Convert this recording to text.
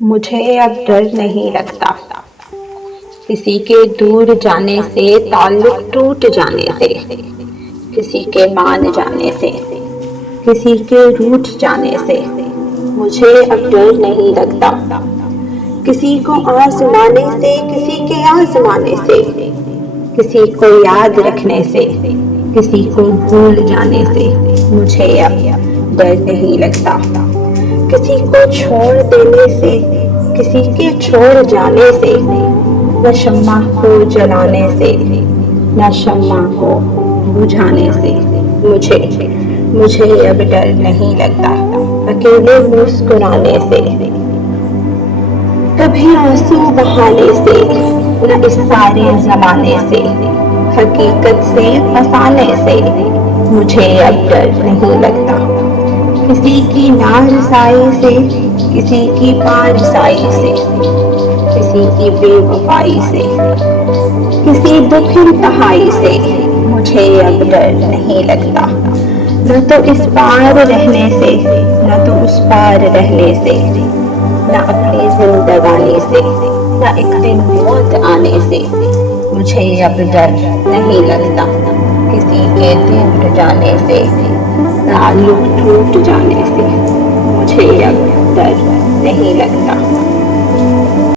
مجھے اب ڈر نہیں لگتا کسی کے دور جانے سے، تعلق ٹوٹ جانے سے، کسی کے مان جانے سے، کسی کے روٹھ جانے سے۔ مجھے اب ڈر نہیں لگتا کسی کو آزمانے سے، کسی کے آزمانے سے، کسی کو یاد رکھنے سے، کسی کو بھول جانے سے۔ مجھے اب ڈر نہیں لگتا کسی کو چھوڑ دینے سے، کسی کے چھوڑ جانے سے، نہ شمع کو جلانے سے، نہ شمع کو بجھانے سے۔ مجھے اب ڈر نہیں لگتا اکیلے مسکرانے سے، کبھی آنسو بہانے سے، نہ اس سارے زمانے سے، حقیقت سے پھنسانے سے۔ مجھے اب ڈر نہیں لگتا کسی کی نارسائی سے، کسی کی پارسائی سے، کسی کی بے وفائی سے، کسی دکھ انتہائی سے۔ مجھے اب ڈر نہیں لگتا نہ تو اس پار رہنے سے، نہ تو اس پار رہنے سے، نہ اپنی زندگانی سے، نہ ایک دن موت آنے سے۔ مجھے اب ڈر نہیں لگتا کسی کے دور جانے سے، تعلق ٹوٹ جانے سے۔ مجھے اب ڈر نہیں لگتا۔